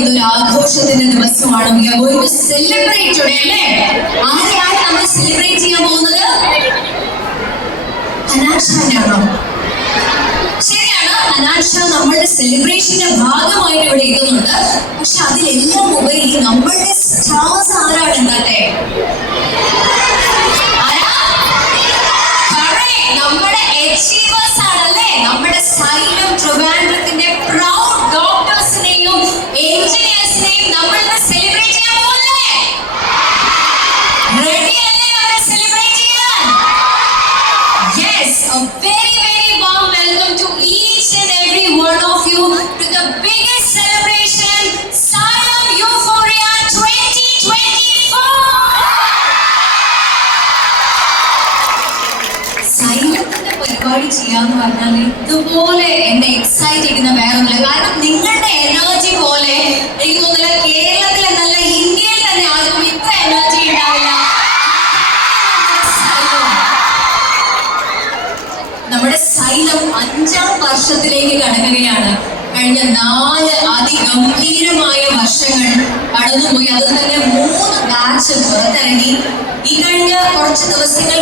ഇതൊരു ആഘോഷത്തിന്റെ ദിവസമാണ്. We are going to celebrate today, അല്ലേ? ആരെയാണ് നമ്മൾ സെലിബ്രേറ്റ് ചെയ്യാൻ പോകുന്നത്? ഹനാൻഷാനാണോ? ശരിയാണ്, ഹനാൻഷ നമ്മളുടെ സെലിബ്രേഷന്റെ ഭാഗമായിട്ട് ഇവിടെ എത്തുന്നുണ്ട്. പക്ഷെ അതിലെല്ലാം ഉപരി നമ്മളുടെ സ്റ്റാർസ് ആരാണ്? എന്താട്ടെ, നമ്മുടെ അച്ചീവേഴ്സ് ആണല്ലേ. നമ്മുടെ സൈലം ട്രിവാൻഡ്രത്തിന്റെ പ്രൗഡ് ഡോക്ടേഴ്സിനെയും എഞ്ചിനീയേഴ്സിനെയും നമ്മൾ സെലിബ്രേറ്റ് ചെയ്യാൻ പോകല്ലേ? റെഡി അല്ലേ അവരെ സെലിബ്രേറ്റ് ചെയ്യാൻ? Yes, a very very warm welcome to each and every one of you to the biggest celebration, Salem Euphoria 2024. പരിപാടി ചെയ്യാന്ന് പറഞ്ഞാൽ ഇതുപോലെ എന്നെ എക്സൈറ്റ് ചെയ്യുന്ന വേറൊന്നുമില്ല. കാരണം നിങ്ങളുടെ എനർജി പോലെ എനിക്ക് തോന്നുന്നില്ല കേരളത്തിൽ എന്നല്ല ഇന്ത്യയിൽ തന്നെ ആർക്കും ഇത്ര എനർജി ഉണ്ടാവില്ല. നമ്മുടെ സൈലം 5ാം വർഷത്തിലേക്ക് കടക്കുകയാണ്. കഴിഞ്ഞ 4 അതിഗംഭീരമായ വർഷങ്ങൾ കടന്നുപോയി. അത് തന്നെ 3 ബാച്ച് പുറത്തിറങ്ങി. ഈ കഴിഞ്ഞ കുറച്ച് ദിവസങ്ങൾ